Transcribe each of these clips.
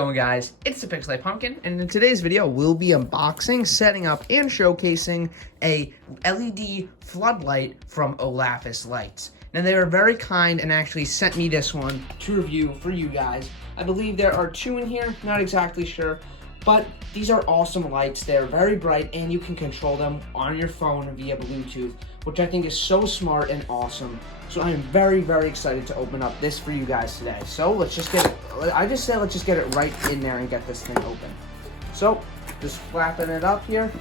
going, guys? It's the Pixelate Pumpkin, and in today's video, we'll be unboxing, setting up, and showcasing a LED floodlight from Olafus Lights. Now, they were very kind and actually sent me this one to review for you guys. I believe there are two in here, not exactly sure, but these are awesome lights. They're very bright, and you can control them on your phone via Bluetooth, which I think is so smart and awesome. So I am very, very excited to open up this for you guys today. So let's just get it, let's just get it right in there and get this thing open. So, just flapping it up here.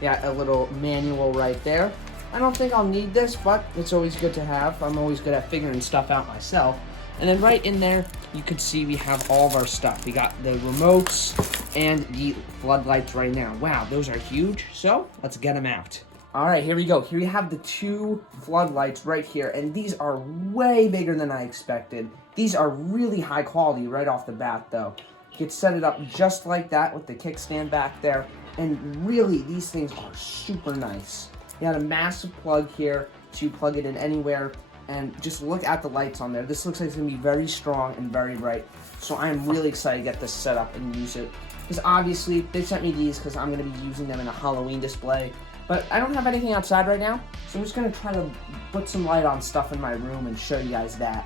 Yeah, a little manual right there. I don't think I'll need this, but it's always good to have. I'm always good at figuring stuff out myself. And then right in there, you can see we have all of our stuff. We got the remotes and the floodlights right now. Wow, those are huge. So, let's get them out. All right, here we go. Here we have the two floodlights right here, and these are way bigger than I expected. These are really high quality right off the bat, though. You can set it up just like that with the kickstand back there, and really, these things are super nice. You got a massive plug here, so you plug it in anywhere, and just look at the lights on there. This looks like it's gonna be very strong and very bright, so I'm really excited to get this set up and use it. Because obviously, they sent me these because I'm gonna be using them in a Halloween display. But I don't have anything outside right now, so I'm just going to try to put some light on stuff in my room and show you guys that.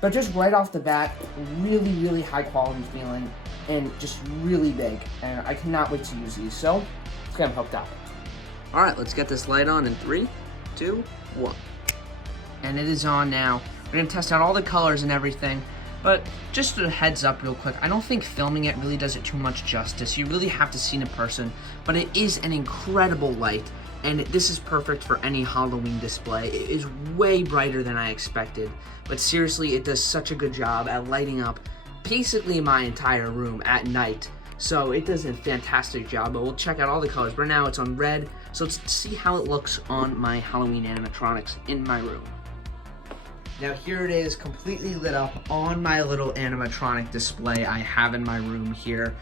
But just right off the bat, really, really high quality feeling, and just really big. And I cannot wait to use these, so let's get them hooked up. Alright, let's get this light on in 3, 2, 1. And it is on now. We're going to test out all the colors and everything. But just a heads up real quick, I don't think filming it really does it too much justice. You really have to see it in person, but it is an incredible light, and this is perfect for any Halloween display. It is way brighter than I expected, but seriously, it does such a good job at lighting up basically my entire room at night. So it does a fantastic job, but we'll check out all the colors. Right now it's on red, so let's see how it looks on my Halloween animatronics in my room. Now here it is, completely lit up on my little animatronic display I have in my room here.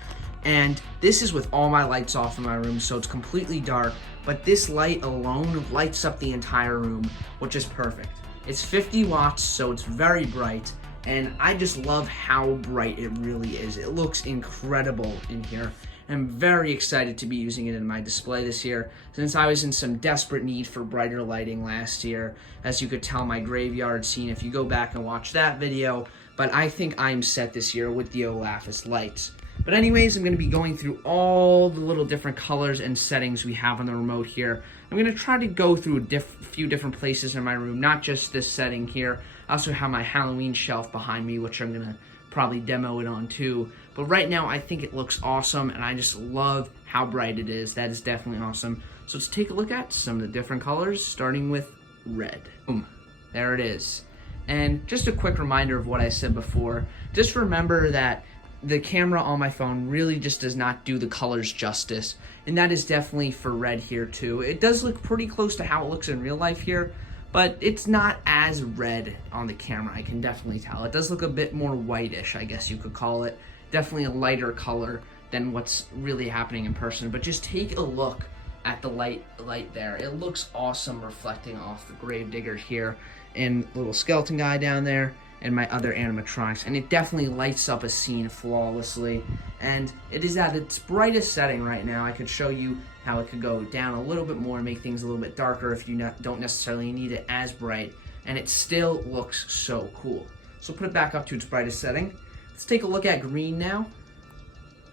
And this is with all my lights off in my room, so it's completely dark. But this light alone lights up the entire room, which is perfect. It's 50 watts, so it's very bright. And I just love how bright it really is. It looks incredible in here. I'm very excited to be using it in my display this year, since I was in some desperate need for brighter lighting last year. As you could tell, my graveyard scene, if you go back and watch that video, but I think I'm set this year with the Olafus lights. But anyways, I'm going to be going through all the little different colors and settings we have on the remote here. I'm going to try to go through a few different places in my room, not just this setting here. I also have my Halloween shelf behind me, which I'm going to probably demo it on too. But right now, I think it looks awesome, and I just love how bright it is. That is definitely awesome. So let's take a look at some of the different colors, starting with red. Boom. There it is. And just a quick reminder of what I said before. Just remember that the camera on my phone really just does not do the colors justice. And that is definitely for red here too. It does look pretty close to how it looks in real life here, but it's not as red on the camera, I can definitely tell. It does look a bit more whitish, I guess you could call it. Definitely a lighter color than what's really happening in person. But just take a look at the light there. It looks awesome reflecting off the Gravedigger here and little skeleton guy down there and my other animatronics. And it definitely lights up a scene flawlessly. And it is at its brightest setting right now. I could show you how it could go down a little bit more and make things a little bit darker if you don't necessarily need it as bright. And it still looks so cool. So put it back up to its brightest setting. Let's take a look at green now.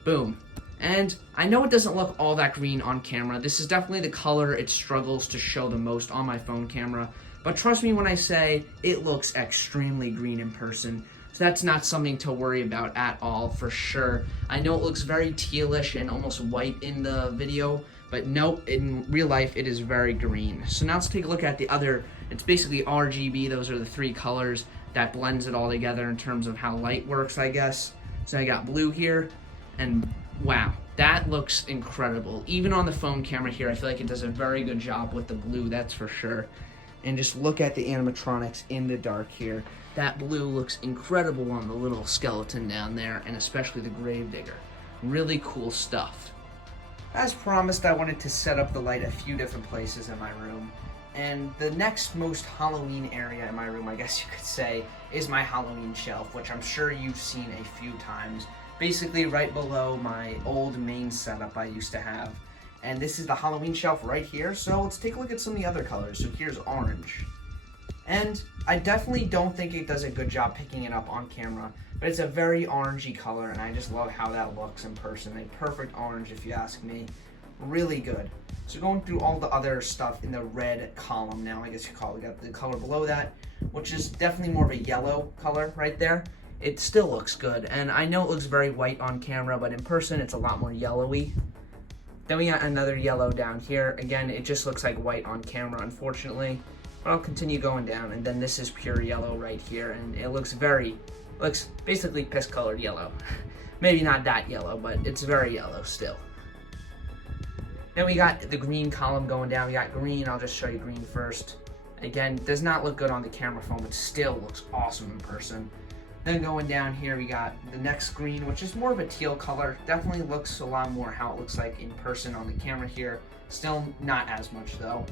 Boom. And I know it doesn't look all that green on camera. This is definitely the color it struggles to show the most on my phone camera. But trust me when I say it looks extremely green in person. So that's not something to worry about at all, for sure. I know it looks very tealish and almost white in the video, but nope, in real life it is very green. So now let's take a look at the other. It's basically RGB. Those are the three colors that blends it all together in terms of how light works, I guess. So I got blue here, and wow, that looks incredible. Even on the phone camera here, I feel like it does a very good job with the blue, that's for sure. And just look at the animatronics in the dark here. That blue looks incredible on the little skeleton down there, and especially the Gravedigger. Really cool stuff. As promised, I wanted to set up the light a few different places in my room. And the next most Halloween area in my room, I guess you could say, is my Halloween shelf, which I'm sure you've seen a few times. basically right below my old main setup I used to have. And this is the Halloween shelf right here, so let's take a look at some of the other colors. So here's orange. And I definitely don't think it does a good job picking it up on camera, but it's a very orangey color, and I just love how that looks in person. A perfect orange, if you ask me. Really good. So going through all the other stuff in the red column now, I guess you call it. We got the color below that, which is definitely more of a yellow color right there. It still looks good, and I know it looks very white on camera, but in person it's a lot more yellowy. Then we got another yellow down here. Again, it just looks like white on camera, unfortunately. But I'll continue going down, and then this is pure yellow right here, and it looks basically piss-colored yellow. Maybe not that yellow, but it's very yellow still. Then we got the green column going down. We got green. I'll just show you green first. Again, does not look good on the camera phone, but still looks awesome in person. Then going down here, we got the next green, which is more of a teal color. Definitely looks a lot more how it looks like in person on the camera here. Still not as much though.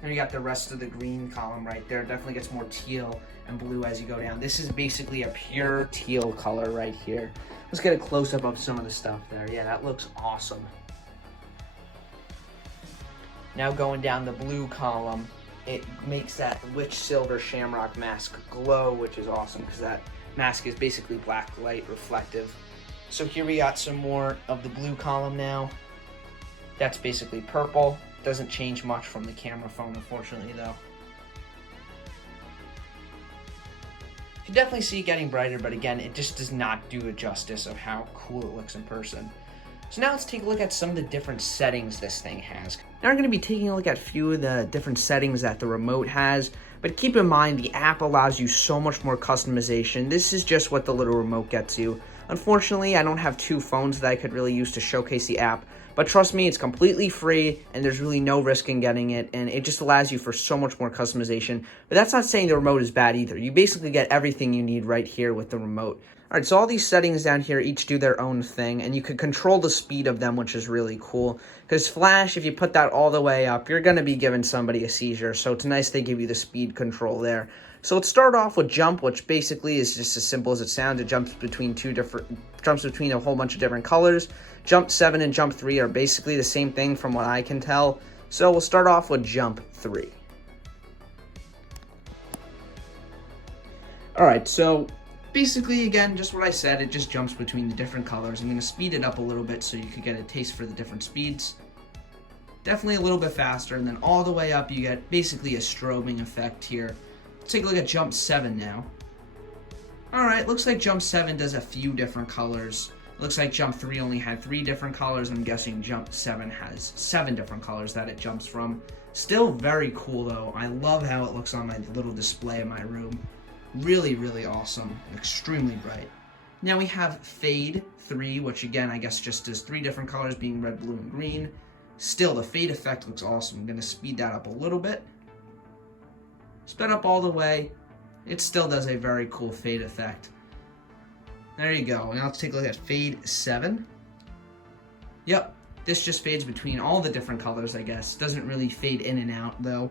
Then we got the rest of the green column right there. Definitely gets more teal and blue as you go down. This is basically a pure teal color right here. Let's get a close-up of some of the stuff there. Yeah, that looks awesome. Now going down the blue column, it makes that witch silver shamrock mask glow, which is awesome because that mask is basically black light reflective. So here we got some more of the blue column now. That's basically purple. Doesn't change much from the camera phone, unfortunately, though. You can definitely see it getting brighter, but again, it just does not do it justice of how cool it looks in person. So now let's take a look at some of the different settings this thing has. Now we're going to be taking a look at a few of the different settings that the remote has, but keep in mind the app allows you so much more customization. This is just what the little remote gets you. Unfortunately, I don't have two phones that I could really use to showcase the app, but trust me, it's completely free and there's really no risk in getting it, and it just allows you for so much more customization. But that's not saying the remote is bad either. You basically get everything you need right here with the remote. Alright, so all these settings down here each do their own thing, and you can control the speed of them, which is really cool. Because Flash, if you put that all the way up, you're going to be giving somebody a seizure, so it's nice they give you the speed control there. So let's start off with jump, which basically is just as simple as it sounds. It jumps between a whole bunch of different colors. Jump 7 and jump 3 are basically the same thing from what I can tell. So we'll start off with jump 3. Alright, so basically, again, just what I said, it just jumps between the different colors. I'm going to speed it up a little bit so you could get a taste for the different speeds. Definitely a little bit faster, and then all the way up you get basically a strobing effect here. Let's take a look at jump 7 now. Alright, looks like jump 7 does a few different colors. Looks like jump 3 only had 3 different colors. I'm guessing jump 7 has 7 different colors that it jumps from. Still very cool though. I love how it looks on my little display in my room. Really, really awesome. Extremely bright. Now we have Fade 3, which again, I guess just does 3 different colors being red, blue, and green. Still, the fade effect looks awesome. I'm going to speed that up a little bit. Sped up all the way. It still does a very cool fade effect. There you go. Now let's take a look at Fade 7. Yep, this just fades between all the different colors, I guess. Doesn't really fade in and out, though,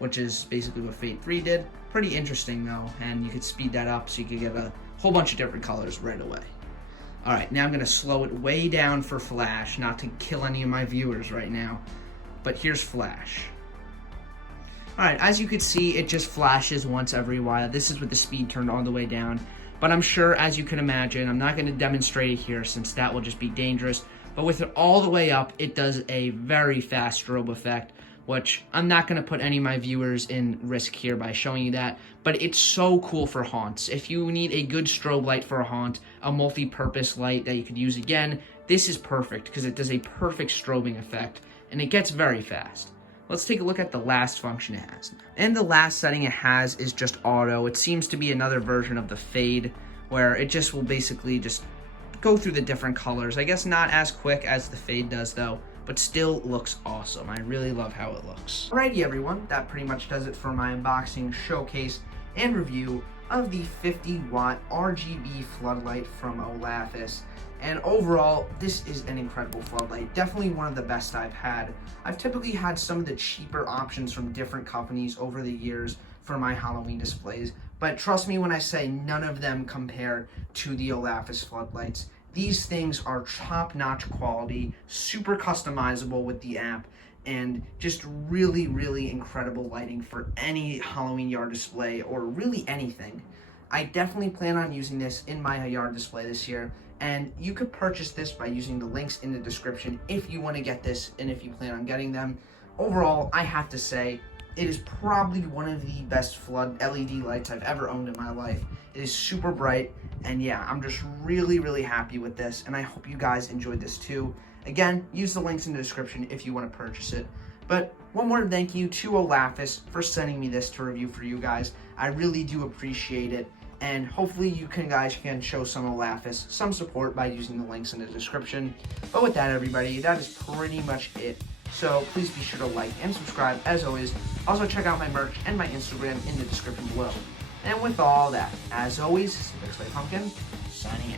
which is basically what Fade 3 did. Pretty interesting, though, and you could speed that up so you could get a whole bunch of different colors right away. Alright, now I'm going to slow it way down for Flash, not to kill any of my viewers right now, but here's Flash. Alright, as you can see, it just flashes once every while. This is with the speed turned all the way down, but I'm sure, as you can imagine, I'm not going to demonstrate it here since that will just be dangerous, but with it all the way up, it does a very fast strobe effect, which I'm not going to put any of my viewers in risk here by showing you that, but it's so cool for haunts. If you need a good strobe light for a haunt, a multi-purpose light that you could use again, this is perfect because it does a perfect strobing effect, and it gets very fast. Let's take a look at the last function it has. And the last setting it has is just auto. It seems to be another version of the fade, where it just will basically just go through the different colors. I guess not as quick as the fade does though, but still looks awesome. I really love how it looks. Alrighty everyone, that pretty much does it for my unboxing, showcase, and review of the 50-watt RGB floodlight from Olafus. And overall, this is an incredible floodlight. Definitely one of the best I've had. I've typically had some of the cheaper options from different companies over the years for my Halloween displays, but trust me when I say none of them compare to the Olafus floodlights. These things are top-notch quality, super customizable with the app, and just really, really incredible lighting for any Halloween yard display or really anything. I definitely plan on using this in my yard display this year, and you could purchase this by using the links in the description if you want to get this and if you plan on getting them. Overall, I have to say, it is probably one of the best flood LED lights I've ever owned in my life. It is super bright, and yeah, I'm just really, really happy with this, and I hope you guys enjoyed this too. Again, use the links in the description if you want to purchase it. But one more thank you to Olafus for sending me this to review for you guys. I really do appreciate it. And hopefully you guys can show some Olafus some support by using the links in the description. But with that, everybody, that is pretty much it. So please be sure to like and subscribe as always. Also check out my merch and my Instagram in the description below. And with all that, as always, Pumpkin signing out.